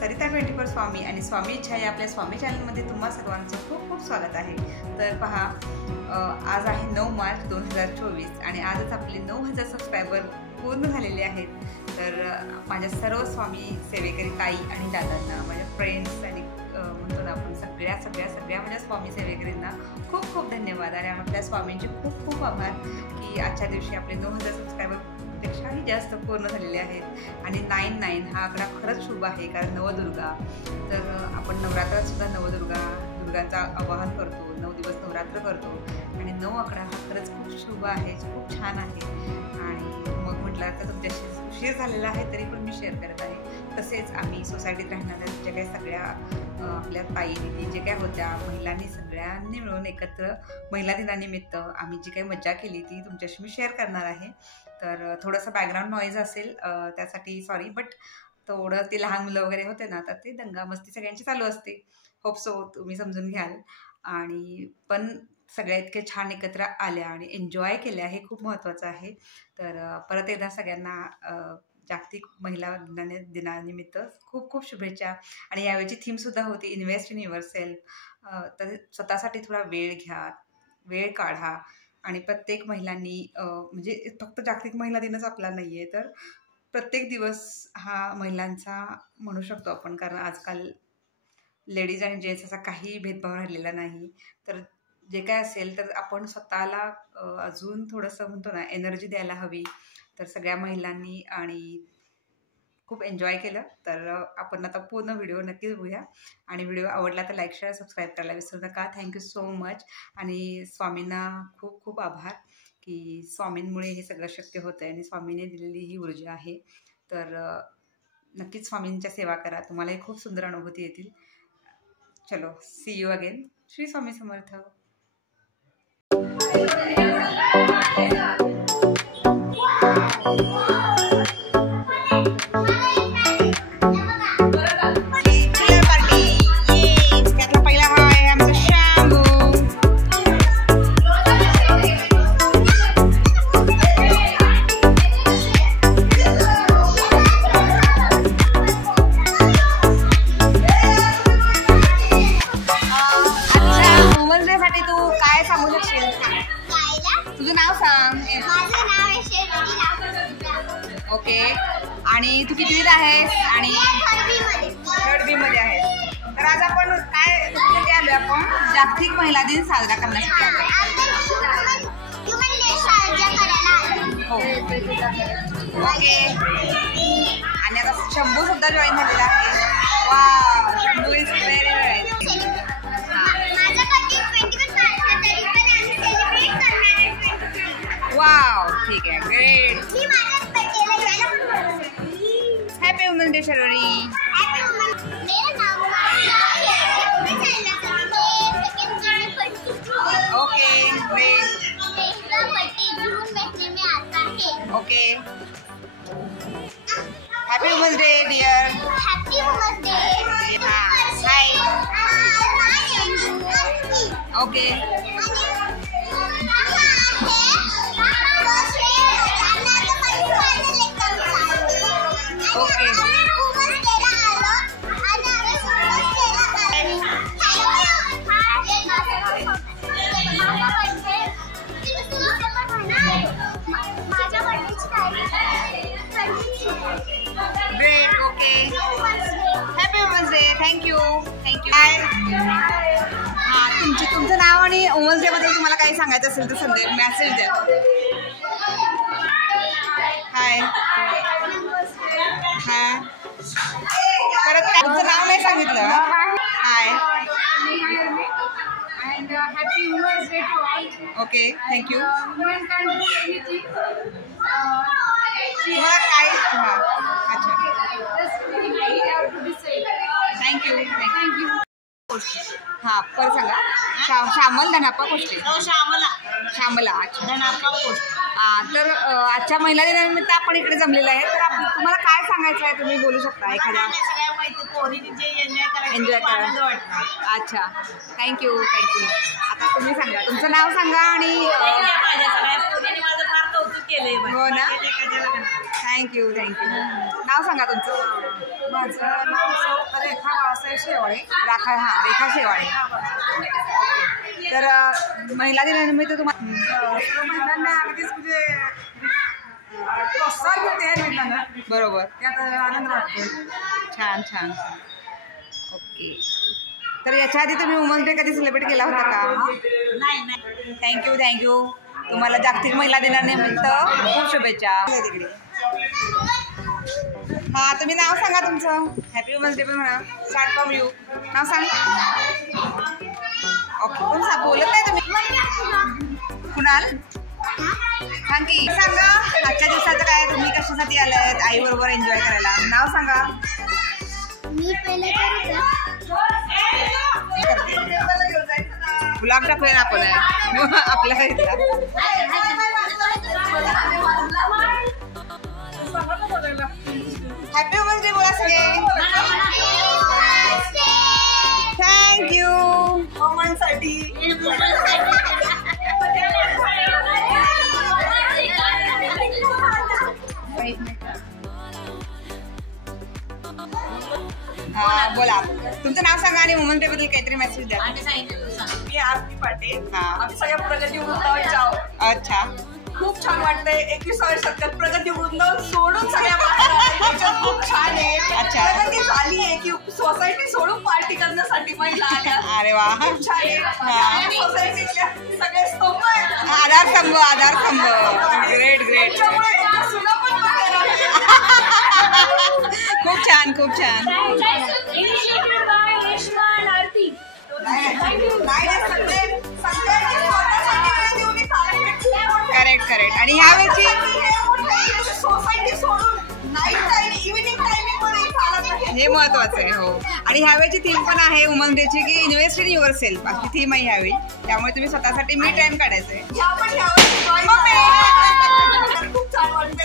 सरिता 24 स्वामी आणि स्वामी इच्छा या आपल्या स्वामी चॅनलमध्ये तुम्हा सर्वांचं खूप खूप स्वागत आहे। तर पहा, आज आहे 9 मार्च 2024 आणि आजच आपले 9000 सबस्क्रायबर पूर्ण झालेले आहेत। तर माझ्या सर्व स्वामी सेवेकरी ताई आणि दादांना, माझ्या फ्रेंड्स आणि म्हणतो ना आपण सगळ्या माझ्या स्वामी सेवेकरींना खूप खूप धन्यवाद आणि आपल्या स्वामींचे खूप खूप आभार की आजच्या दिवशी आपले 9000 सबस्क्रायबर पेक्षाही जास्त पूर्ण झालेले आहेत। आणि 99 हा आकडा खरंच शुभ आहे, कारण नवदुर्गा, तर आपण नवरात्रात सुद्धा दुर्गांचा आवाहन करतो, 9 दिवस नवरात्र करतो आणि 9 आकडा हा खरंच खूप शुभ आहे, खूप छान आहे। आणि मग म्हटलं तर तुमच्याशी उशीर झालेला आहे तरी पण मी शेअर करत आहे। तसेच आम्ही सोसायटीत राहणाऱ्या ज्या काही सगळ्या आपल्या ताई दिदी जे काय होत्या, महिलांनी सगळ्यांनी मिळून एकत्र महिला दिनानिमित्त आम्ही जी काही मजा केली ती तुमच्याशी मी शेअर करणार आहे। तर थोडंसं बॅकग्राऊंड नॉईज असेल त्यासाठी सॉरी, बट थोडं ते लहान मुलं वगैरे होते ना, तर ते दंगा मस्ती सगळ्यांची चालू असते, होप सो तुम्ही समजून घ्याल। आणि पण सगळ्या इतके छान एकत्र आल्या आणि एन्जॉय केल्या हे खूप महत्त्वाचं आहे। तर परत एकदा सगळ्यांना जागतिक महिला दिनानिमित्त खूप खूप शुभेच्छा। आणि यावेळची थीमसुद्धा होती इन्व्हेस्ट इन युअर सेल्फ। तर स्वतःसाठी थोडा वेळ घ्या, वेळ काढा आणि प्रत्येक महिलांनी म्हणजे फक्त जागतिक महिला दिनच आपला नाही आहे, तर प्रत्येक दिवस हा महिलांचा म्हणू शकतो आपण, कारण आजकाल लेडीज आणि जेंट्स असा काही भेदभाव राहिलेला नाही। तर जे काय असेल तर आपण स्वतःला अजून थोडंसं म्हणतो ना एनर्जी द्यायला हवी। तर सगळ्या महिलांनी आणि खूप एन्जॉय केलं। तर आपण आता पूर्ण व्हिडिओ नक्कीच बघूया आणि व्हिडिओ आवडला तर लाईक शेअर सबस्क्राईब करायला विसरू नका। थँक्यू सो मच आणि स्वामींना खूप खूप आभार की स्वामींमुळे हे सगळं शक्य होतं आहे आणि स्वामींनी दिलेली ही ऊर्जा आहे। तर नक्कीच स्वामींच्या सेवा करा, तुम्हालाही खूप सुंदर अनुभूती येतील। चलो, C you again. Shri Swami Samarth. तुझं नाव सांग। माझं नाव आहे शेरडी। ओके, आणि तू कितवीत आहेस? आणि थर्ड बी मध्ये आहेस। तर आज आपण काय आलो, आपण जागतिक महिला दिन साजरा करण्यासाठी आलो। हो, ओके। आणि आता शंभू सुद्धा जॉईन झालेला आहे। वा, Shambhu is very very. Wow, ठीक आहे, great. Happy women's day Sharvari. Okay, great. Okay, happy women's day dear. Happy women's day. Hi. Okay, great. Okay, happy women's day. Thank you thank you. हां, तुमचं नाव आणि वुमन्स डे बद्दल तुम्हाला काही सांगायचं असेल तर संदेश मेसेज द्या। हाय। हां, परत काय तुमचं नाव नाही सांगितलं। हाय, and happy Women's Day to all. Okay, thank you. Women can't do anything. तुम्हाला काय? हां, अच्छा, Just we have to be safe. Thank you thank you. हां, परत सांगा। श्यामल धनाप्पा कोष्टे। श्यामला, अच्छा, धनाप्पा कोष्टे। तर आजच्या महिला दिनानिमित्त आपण इकडे जमलेलं आहे, तर तुम्हाला काय सांगायचं आहे, तुम्ही बोलू शकता एखाद्या एन्जॉय करा। अच्छा, थँक्यू थँक्यू। आता तुम्ही सांगा, तुमचं नाव सांगा आणि माझ्या सगळ्या माझं फार कौतुक केले हो ना थँक्यू नाव सांगा तुमचं. माझं नाव रेखा बाळासाहेब शेवाळे. रेखा शेवाळे. तर महिला दिनानिमित्त तुम्हाला महिलांना अगदीच म्हणजे प्रोत्साहन मिळते या निमित्तानं. बरोबर त्यात आनंद वाटतो. छान ओके. तर याच्या आधी तुम्ही वुमन्स डे कधी सेलिब्रेट केला होता का? नाही. थँक्यू तुम्हाला जागतिक महिला दिनानिमित्त खूप शुभेच्छा. तिकडे तुम्ही नाव सांगा तुमचं. हॅपी वुमन्स डे पण म्हणा. Start from you. नाव सांग. ओके कोण बोलत नाही तुम्ही. कुणाल सांग की सांगा आजच्या दिवसाचं काय तुम्ही कशासाठी आलात आई बरोबर एन्जॉय करायला. नाव सांगा. मी पहिले गुलाब टाकूया आपण आपल्या साईडला. हॅपी वुमन्स डे बोला सगळे. थँक्यू वुमनसाठी. बोला तुमचं नाव सांगा आणि वुमन्स डे बद्दल काहीतरी मेसेज द्या. मी आरती पाटील. हा. आम्ही सगळ्या प्रगती वृंदावनच्या आहोत. अच्छा खूप छान वाटतंय. 21व्या शतकात प्रगती वृंदावन सोडून सगळ्या बाहेर खूप छान आहे. अच्छा. प्रगती झाली आहे की सोसायटी सोडून पार्टी करण्यासाठी महिला आल्या. अरे वा खूप छान आहे. सोसायटीतल्या सगळे स्तंभ आहेत. आधार स्तंभ. ग्रेट त्याच्यामुळे त्यांच्या सुना पण बाहेर आल्या. खूप छान करेक्ट आणि ह्यावेळी सोसायटी सोडून नाईट टाइम इव्हिनिंग टाइमिंग मध्ये चालत हे महत्वाचं आहे. हो आणि ह्यावेळची थीम पण आहे वुमन्स डेची की इन्व्हेस्ट इन युअर सेल्फ अशी थीम आहे ह्यावेळी. त्यामुळे तुम्ही स्वतःसाठी मी टाइम काढायचंय. खूप छान वाटतंय.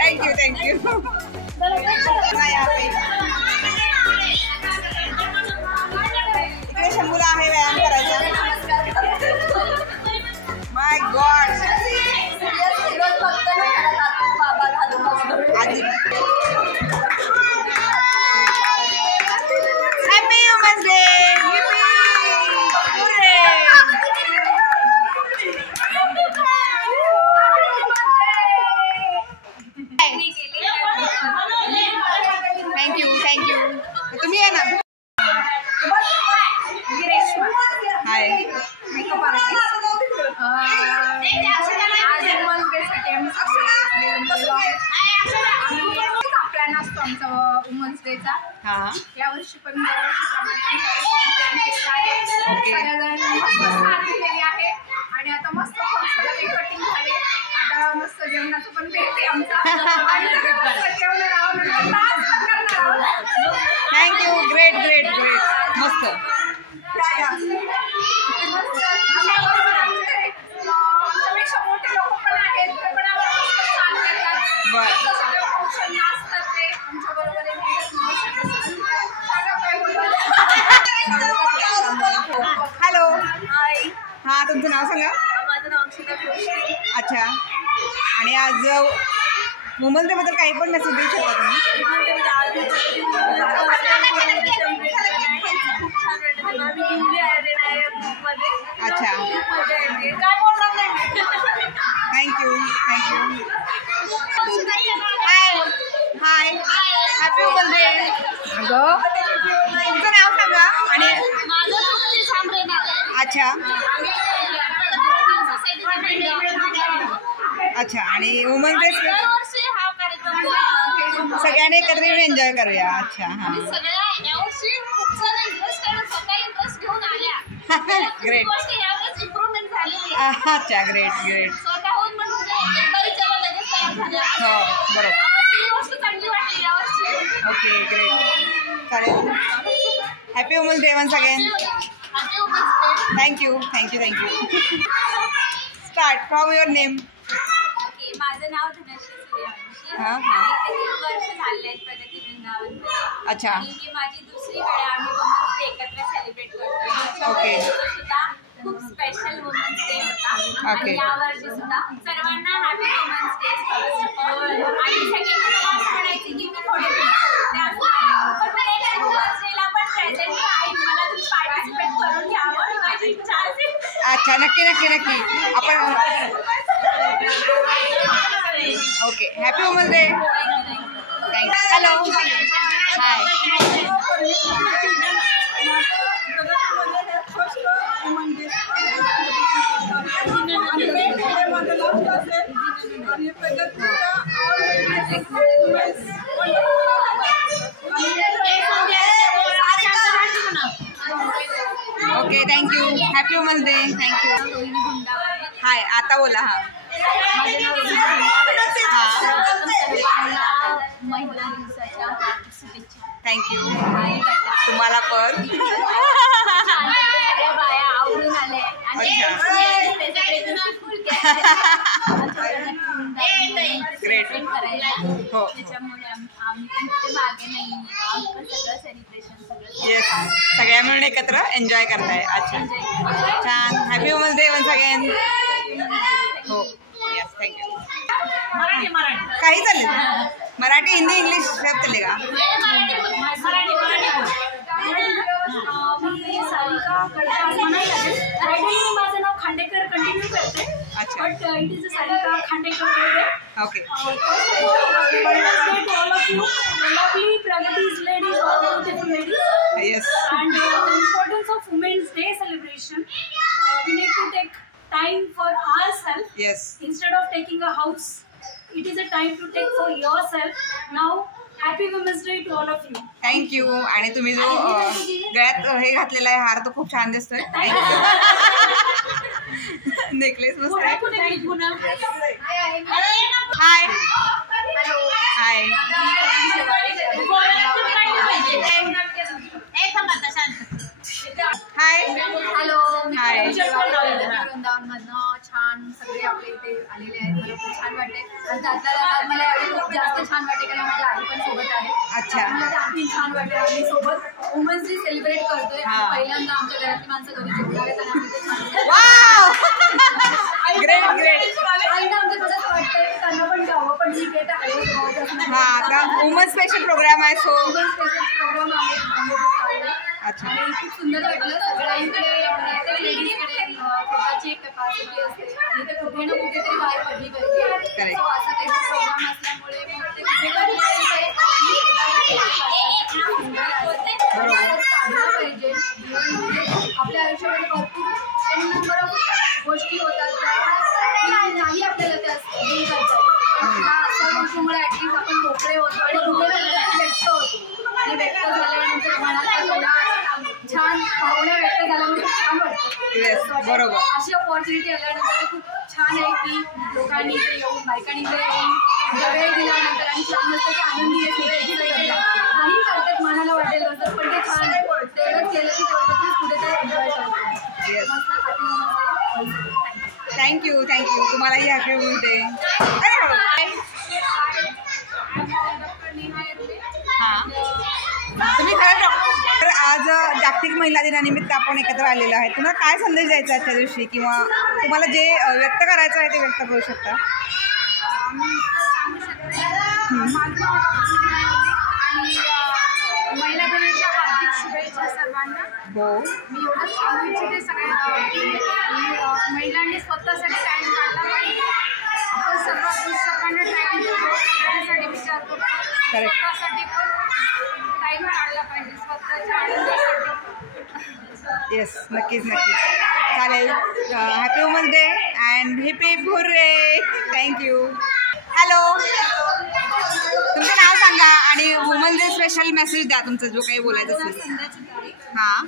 थँक्यू इकडे शंभूला आहे व्यायाम करायचा. My god happy women's day. Thank you तुम्ही आहे ना. हाय प्लॅन असतो आमचा वुमन्स डेचा. यावर्षी पण सगळ्याजण मस्त साथ दिलेली आहे आणि आता मस्त कटिंग झाले. आता मस्त जेवणाचं पण भेटते आमचा. थँक्यू ग्रेट मस्त. आमच्यापेक्षा मोठे लोक पण आहेत ते पण आम्हाला छान करतात. सगळे फंक्शन असतात ते आमच्या बरोबर हॅलो हां तुमचं नाव सांगा. माझं नाव अक्षता जोशी. अच्छा आणि आज वुमन्स डे बद्दल काही पण मेसेज देऊ शकता तुम्ही. अच्छा thank you hi happy women's day. तुमचं नाव सांगा आणि अच्छा आणि वुमन्स डे सगळ्यांनी एकत्र येऊन एन्जॉय करूया. अच्छा हां ग्रेट. अच्छा ग्रेट हो बरोबर. ओके ग्रेट चालेल. Happy women's day once again. Thank you start from your name. माझं नाव धनश्री सूर्यवंशी. हां 3 वर्ष झाले आहेत प्रगती वृंदावन. अच्छा आणि ही माझी दुसरी वेळ आम्ही वुमन्स डे एकत्र सेलिब्रेट करतो. ओके. सुद्धा खूप स्पेशल वुमन्स डे होता Okay. आणि यावर्षी सुद्धा सर्वांना हॅपी वुमन्स डे आणि सेकंड असं म्हणायची की मी थोडे वुमन्स डेला पण प्रेझेंट राहील मला तुम्ही पार्टिसिपेट करून घ्यावं ही माझी इच्छा असेल. अच्छा नक्की नक्की नक्की आपण okay happy women's day thank you. Hello hi okay thank you happy women's day thank you. Hi आता बोला. हा महिला दिवसाच्या शुभेच्छा. थँक्यू तुम्हाला पण. सगळ्या बाया आवडून आले आणि ग्रेट हो त्याच्यामुळे आम्ही पण ते मागे नाही आम्ही सगळं सेलिब्रेशन सगळं येस सगळ्या मिळून एकत्र एन्जॉय करताय. अच्छा छान happy women's day once again. हो येस थँक्यू. काही चालेल मराठी हिंदी इंग्लिश सब चलेगा. मी सारिका माझं नाव खांडेकर कंटिन्यू करते. अच्छा but it is Sarika Khandekar करते. Okay Lovely Pragati's ladies, all beautiful ladies. Yes And the importance of Women's Day celebration, we need to take time for ourselves yes instead of taking a house. It is a time to take for yourself. Now, happy Women's Day to all of you. Thank you. आणि तुम्ही जो गळ्यात हे घातलेला आहे हार तो खूप छान दिसतोय. नेकलेस मस्त आहे. हाय हाय हाय हॅलो हाय वृंदावनमधनं छान सगळे आपले इथे आलेले आहेत. मला खूप छान वाटते आणि त्यातल्या मला खूप जास्त छान वाटते कारण माझी आई पण सोबत आहे. अच्छा. मला ते आणखी छान वाटते. आम्ही सोबत वुमन्स डे सेलिब्रेट करतोय. हा. पहिल्यांदा आमच्या घरातली माणसं घरी जेवणार आहेत आणि आम्ही ते छान वाव ग्रेट ग्रेट. आईला आमचं थोडंच वाटतंय त्यांना पण गावं पण ठीक आहे. हा आता वुमन स्पेशल प्रोग्राम आहे सो प्रोग्राम आहे. अच्छा आणि खूप सुंदर वाटलं. सगळ्यांकडे प्रत्येक लेडीजकडे स्वतःची एक कॅपॅसिटी असते आणि ते कुठे ना कुठेतरी बाहेर पडली पाहिजे. Correct. So असा काही प्रोग्राम असल्यामुळे मग ते कुठे ना कुठेतरी काढलं पाहिजे. आपल्या आयुष्यामध्ये भरपूर नंबर ऑफ गोष्टी होतात ज्या नाही आपल्याला त्या डील करतात. त्या अशा गोष्टीमुळे ऍटलीस्ट आपण मोकळे होतो आणि कुठे ना कुठे व्यक्त होतो आणि व्यक्त झाल्यानंतर मनात आपल्याला छान भावना व्यक्त झाल्यानंतर छान वाटतं. येस बरोबर. अशी अपॉर्च्युनिटी आल्यानंतर ते खूप छान आहे की लोकांनी इथे येऊन बायकांनी इथे येऊन वेळ दिल्यानंतर आणि छान मस्त की आनंदी काही करतात मनाला वाटेल तसं पण ते छान तेवढंच केलं की तेवढं कुठेतरी एन्जॉय करतो. येस मस्त थँक्यू थँक्यू तुम्हालाही हॅपी वुमन्स डे. हां तुम्ही खरं तर आज जागतिक महिला दिनानिमित्त आपण एकत्र आलेलो आहे. तुम्हाला काय संदेश द्यायचा आजच्या दिवशी किंवा तुम्हाला जे व्यक्त करायचं आहे ते व्यक्त करू शकता. आणि महिला दिनाच्या हार्दिक शुभेच्छा सर्वांना. हो मी एवढंच सांगू इच्छिते सगळ्यांना की महिलांनी स्वतःसाठी टाईम काढला पाहिजे. आपण सर्वांना टाईम देतो त्यासाठी विचार करतो. स्वतःसाठी पण टाईम काढला पाहिजे स्वतःच्या आनंदासाठी. येस नक्कीच नक्कीच चालेल. Happy women's day and hip hip hurray. Thank you. Hello तुमचं नाव सांगा आणि वुमन डे स्पेशल मेसेज द्या तुमचं जो काही बोलायचं असेल. हां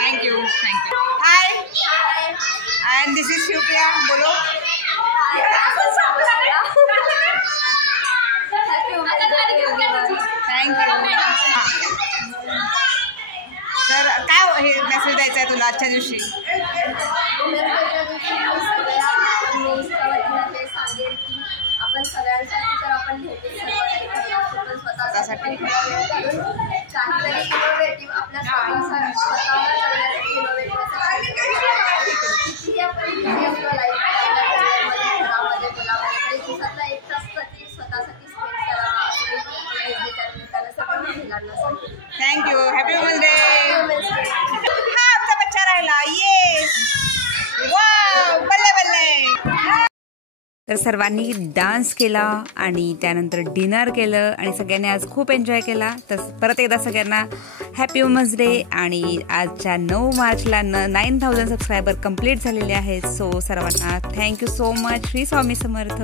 thank you thank you. High and this is Shivpriya. बोलो. थँक्यू. तर काय हे मेसेज द्यायचा आहे तुला आजच्या दिवशी. होमच्या वतीनं हे सांगेल की आपण सगळ्यांसाठी तर आपण नेहमीच सर्व काही करत असतो, पण स्वतःसाठी थोडा वेळ काढून काहीतरी इनोव्हेटिव्ह आपल्या स्वतःला जगण्यासाठी इनोव्हेटिव्ह कितीही आपण बिझी असलो लाईफमध्ये, घरामध्ये, मुलामध्ये, तरी दिवसातला 1 तास तरी स्वतःसाठी स्पेंड करावा असं त्या निमित्तानं सगळ्या महिलांना सांगेल. थँक्यू. Happy women's day. हा आमचा बच्चा राहिला. येस. वाव, बल्ले बल्ले. तर सर्वांनी डान्स केला आणि त्यानंतर डिनर केलं आणि सगळ्यांनी आज खूप एन्जॉय केला. तर परत एकदा सगळ्यांना हॅपी वुमन्स डे. आणि आजच्या 9 मार्चला 9000 सबस्क्रायबर कंप्लीट झालेले आहेत. सो सर्वांना thank you so much. Shri Swami Samarth.